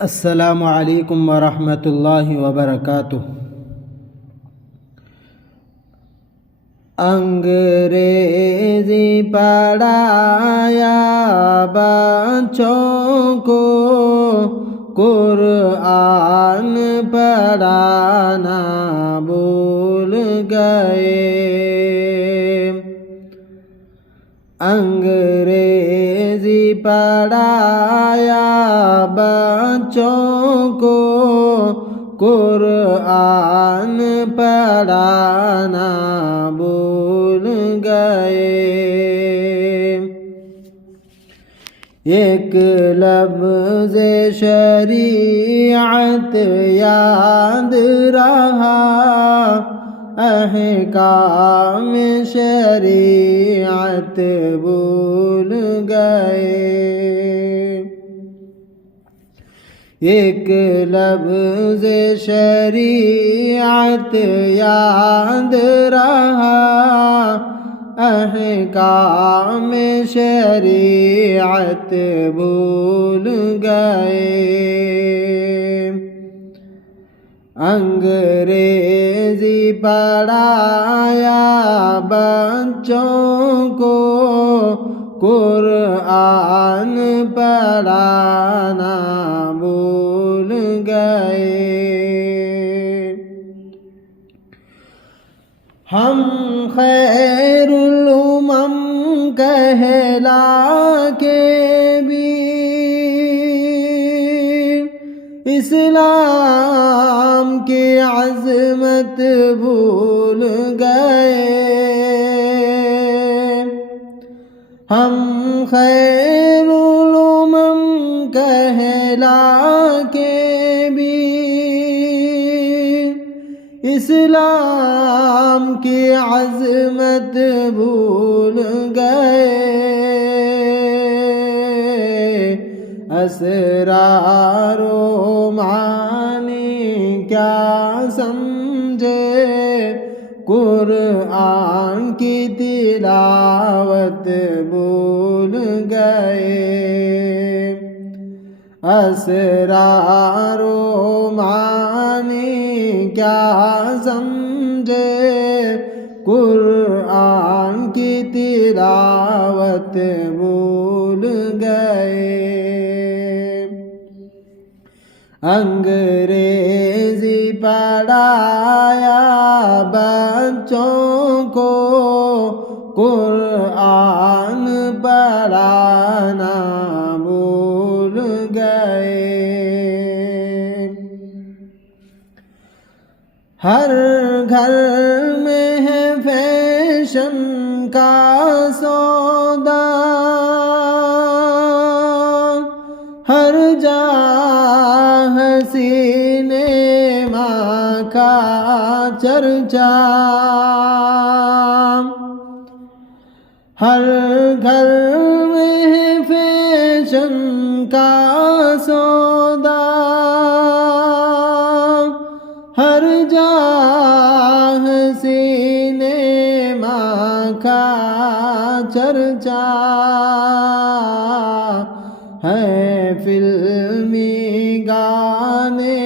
السلام علیکم ورحمۃ اللہ وبرکاتہ۔ انگریزی پڑھایا بچوں کو، قرآن پڑھانا بھول گئے۔ انگریزی پڑھایا بچوں کو، قرآن پڑھانا بھول گئے۔ ایک لفظ شریعت یاد رہا، احکام شریعت بھول گئے۔ ایک لفظ شریعت یاد رہا، احکام شریعت بھول گئے۔ انگریزی پڑھایا بچوں کو، قرآن پڑھانا بھول گئے۔ ہم خیر الامم کہلا کے بھی اسلام کی عظمت بھول گئے۔ ہم خیر الامم کہلا کے بھی اسلام کی عظمت بھول گئے۔ اسرار و معانی کیا سمجھے، قرآن کی تلاوت بھول گئے۔ اسرار و معانی کیا سمجھے، قرآن کی تلاوت بھول گئے۔ انگریزی پڑھایا بچوں کو، قرآن پڑھانا بھول گئے۔ ہر گھر میں ہے فیشن کا سودا، ہر جا حسینے ماں کا چرچا۔ ہر گھر میں ہے فیشن کا سودا، ہر جا حسینے ماں کا چرچا ہے۔ فلمی گانے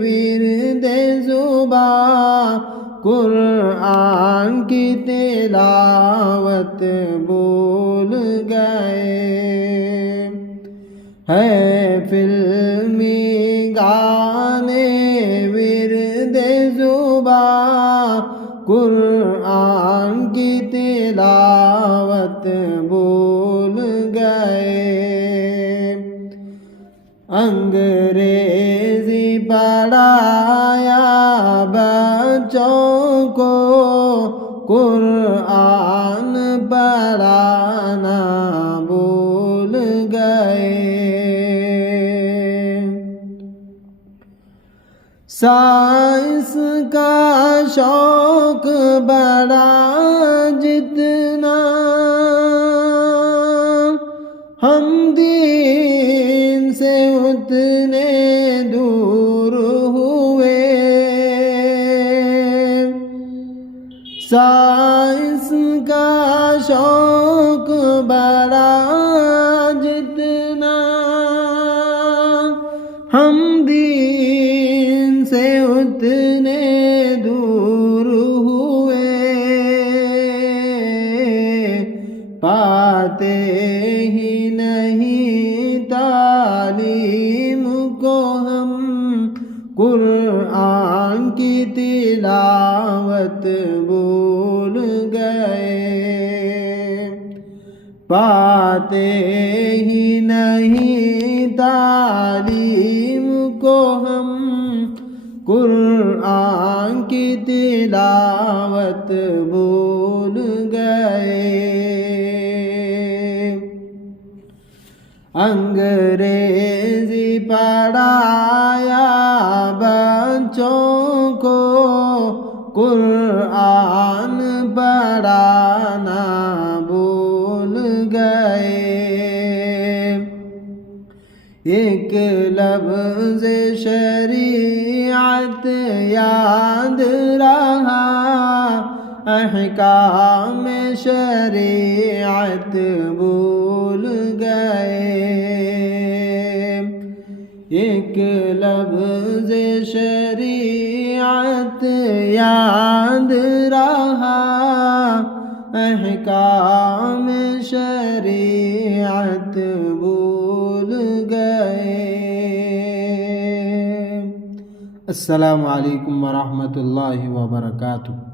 ورد زباں، قرآن کی تلاوت بھول گئے۔ ہے فلمی گانے ورد زباں، قرآن کی تلاوت بھول گئے۔ انگریزی پڑھایا بچوں کو، قرآن پڑھانا بھول گئے۔ سائنس کا شوق بڑھا جتنا، ہم دین سے اتنے دور ہوئے۔ سائنس کا شوق بڑھا جتنا، ہم دین سے اتنے دور ہوئے، پاتے ہی نہیں تعلیم کو ہم، قرآن کی تلاوت بھول گئے، پاتے ہی نہیں تعلیم کو ہم، قرآن کی تلاوت بھول گئے۔ انگریزی پڑھایا بچوں کو، قرآن پڑھانا بھول گئے، ایک لفظ شریعت یاد رہا، احکام شریعت بھول گئے، ایک لفظ شریعت یاد رہا، احکام شریعت بھول گئے۔ السلام علیکم ورحمۃ اللہ وبرکاتہ۔